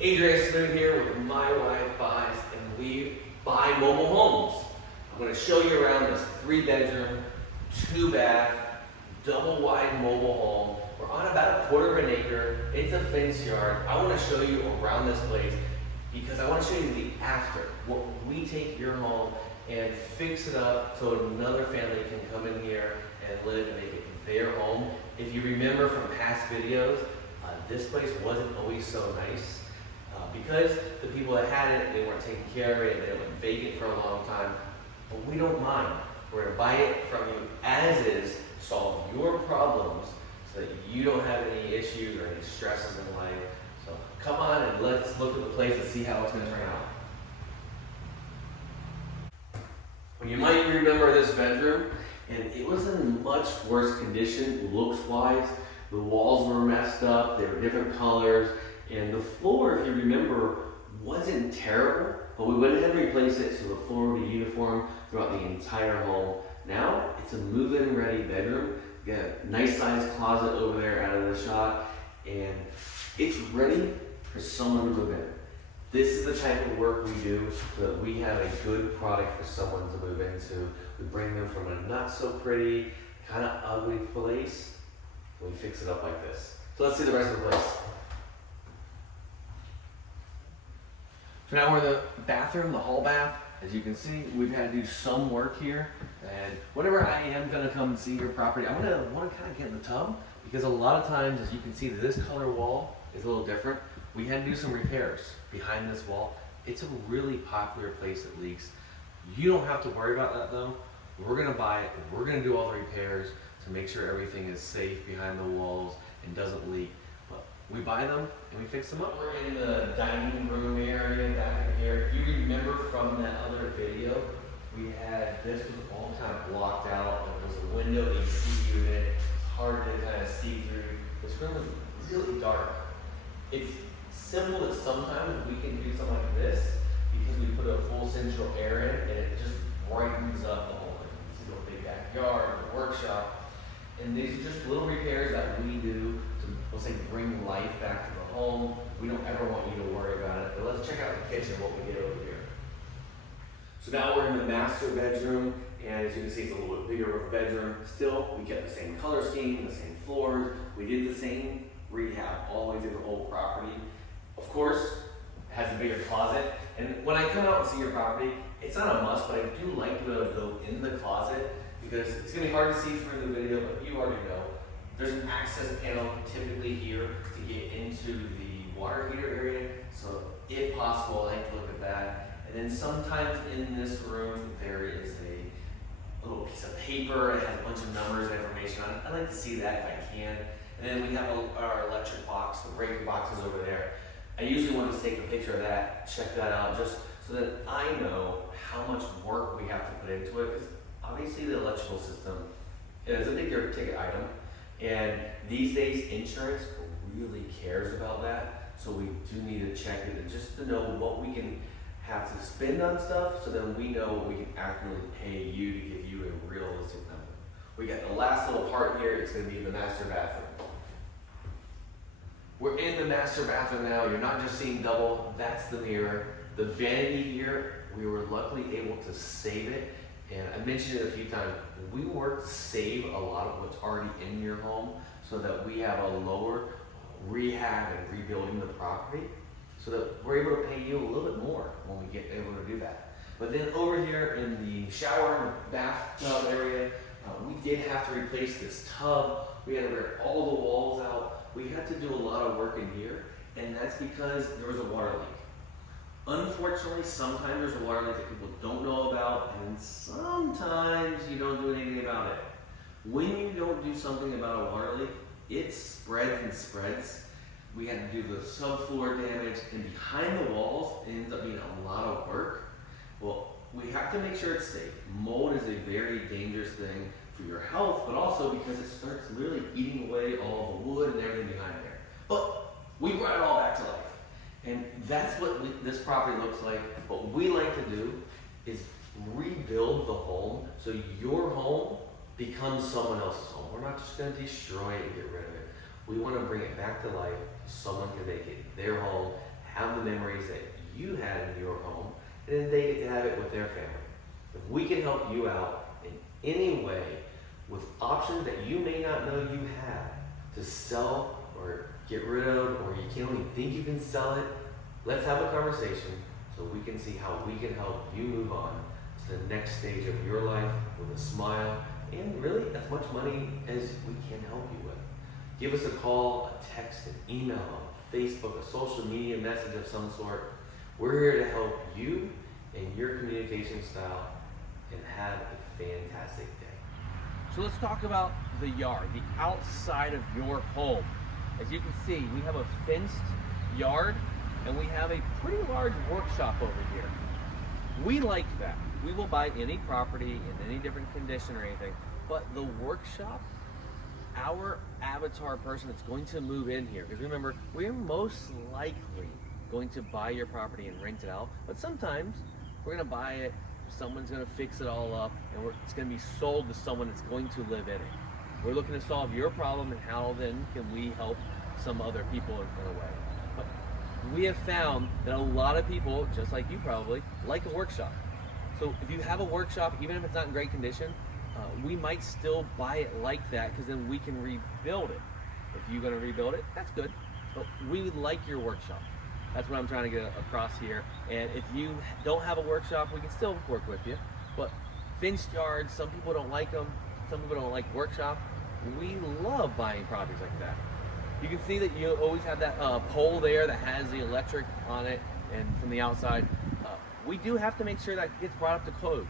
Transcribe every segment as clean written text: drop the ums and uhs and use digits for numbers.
Adrian Smith here with My Wife Buys, and we buy mobile homes. I'm going to show you around this 3-bedroom, 2-bath, double wide mobile home. We're on about a quarter of an acre. It's a fenced yard. I want to show you around this place because I want to show you the after. What we take your home and fix it up so another family can come in here and live and make it their home. If you remember from past videos, this place wasn't always so nice. Because the people that had it, they weren't taking care of it, and it went vacant for a long time. But we don't mind. We're going to buy it from you as is, solve your problems so that you don't have any issues or any stresses in life. So come on and let's look at the place and see how it's going to turn out. Well, you might remember this bedroom, and it was in much worse condition looks-wise. The walls were messed up, they were different colors. And the floor, if you remember, wasn't terrible, but we went ahead and replaced it so the floor would be uniform throughout the entire home. Now, it's a move-in ready bedroom. You got a nice sized closet over there out of the shot, and it's ready for someone to move in. This is the type of work we do so that we have a good product for someone to move into. We bring them from a not so pretty, kind of ugly place, and we fix it up like this. So let's see the rest of the place. So now we're in the bathroom, the hall bath. As you can see, we've had to do some work here. And whenever I am gonna come and see your property, I'm gonna wanna kind of get in the tub because a lot of times, as you can see, this color wall is a little different. We had to do some repairs behind this wall. It's a really popular place that leaks. You don't have to worry about that though. We're gonna buy it, we're gonna do all the repairs to make sure everything is safe behind the walls and doesn't leak. We buy them and we fix them up. We're in the dining room area back in here. If you remember from that other video, we had, this was all kind of blocked out. There was a window AC unit. It's hard to kind of see through. This room is really dark. It's simple that sometimes we can do something like this because we put a full central air in and it just brightens up the whole thing. You see the big backyard, the workshop. And these are just little repairs that we do to, we'll say, bring life back to the home. We don't ever want you to worry about it, but let's check out the kitchen, what we get over here. So now we're in the master bedroom, and as you can see, it's a little bit bigger of a bedroom. Still, we kept the same color scheme, the same floors. We did the same rehab all the way through the whole property. Of course, it has a bigger closet, and when I come out and see your property, it's not a must, but I do like to be able to go in the closet because it's going to be hard to see through the video, but you already know. There's an access panel typically here to get into the water heater area, so if possible, I like to look at that. And then sometimes in this room, there is a little piece of paper, it has a bunch of numbers and information on it. I like to see that if I can. And then we have our electric box, the breaker box is over there. I usually want to take a picture of that, check that out, just so that I know how much work we have to put into it. Because obviously the electrical system is a big ticket item, and these days insurance really cares about that, so we do need to check it and just to know what we can have to spend on stuff so then we know what we can accurately pay you to give you a realistic number. We got the last little part here, it's going to be the master bathroom. We're in the master bathroom now. You're not just seeing double, that's the mirror. The vanity here, we were luckily able to save it. And I mentioned it a few times, we work to save a lot of what's already in your home so that we have a lower rehab and rebuilding the property so that we're able to pay you a little bit more when we get able to do that. But then over here in the shower and bathtub area, we did have to replace this tub. We had to rip all the walls out. We had to do a lot of work in here, and that's because there was a water leak. Unfortunately, sometimes there's a water leak that people don't know about, and sometimes you don't do anything about it. When you don't do something about a water leak, it spreads and spreads. We had to do the subfloor damage, and behind the walls, it ends up being a lot of work. Well, we have to make sure it's safe. Mold is a very dangerous thing for your health, but also because it starts literally eating away all the wood and everything behind there. But we brought it all back to life. And that's what this property looks like. What we like to do is rebuild the home so your home becomes someone else's home. We're not just going to destroy it and get rid of it. We want to bring it back to life so someone can make it their home, have the memories that you had in your home, and then they get to have it with their family. If we can help you out in any way with options that you may not know you have to sell or get rid of, or you can't even think you can sell it, let's have a conversation so we can see how we can help you move on to the next stage of your life with a smile and really as much money as we can help you with. Give us a call, a text, an email, a Facebook, a social media message of some sort. We're here to help you in your communication style and have a fantastic day. So let's talk about the yard, the outside of your home. As you can see, we have a fenced yard and we have a pretty large workshop over here. We like that. We will buy any property in any different condition or anything, but the workshop, our avatar person that's going to move in here, because remember, we're most likely going to buy your property and rent it out, but sometimes we're going to buy it, someone's going to fix it all up, and it's going to be sold to someone that's going to live in it. We're looking to solve your problem, and how then can we help some other people in a way. But we have found that a lot of people, just like you probably, like a workshop. So if you have a workshop, even if it's not in great condition, we might still buy it like that, because then we can rebuild it. If you're going to rebuild it, that's good. But we would like your workshop. That's what I'm trying to get across here. And if you don't have a workshop, we can still work with you. But fenced yards, some people don't like them. Some people don't like workshop. We love buying properties like that. You can see that you always have that pole there that has the electric on it, and from the outside. We do have to make sure that gets brought up to code.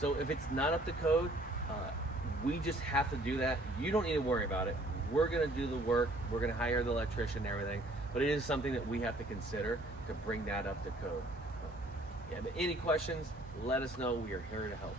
So if it's not up to code, we just have to do that. You don't need to worry about it. We're gonna do the work. We're gonna hire the electrician and everything. But it is something that we have to consider to bring that up to code. Yeah, but any questions, let us know. We are here to help.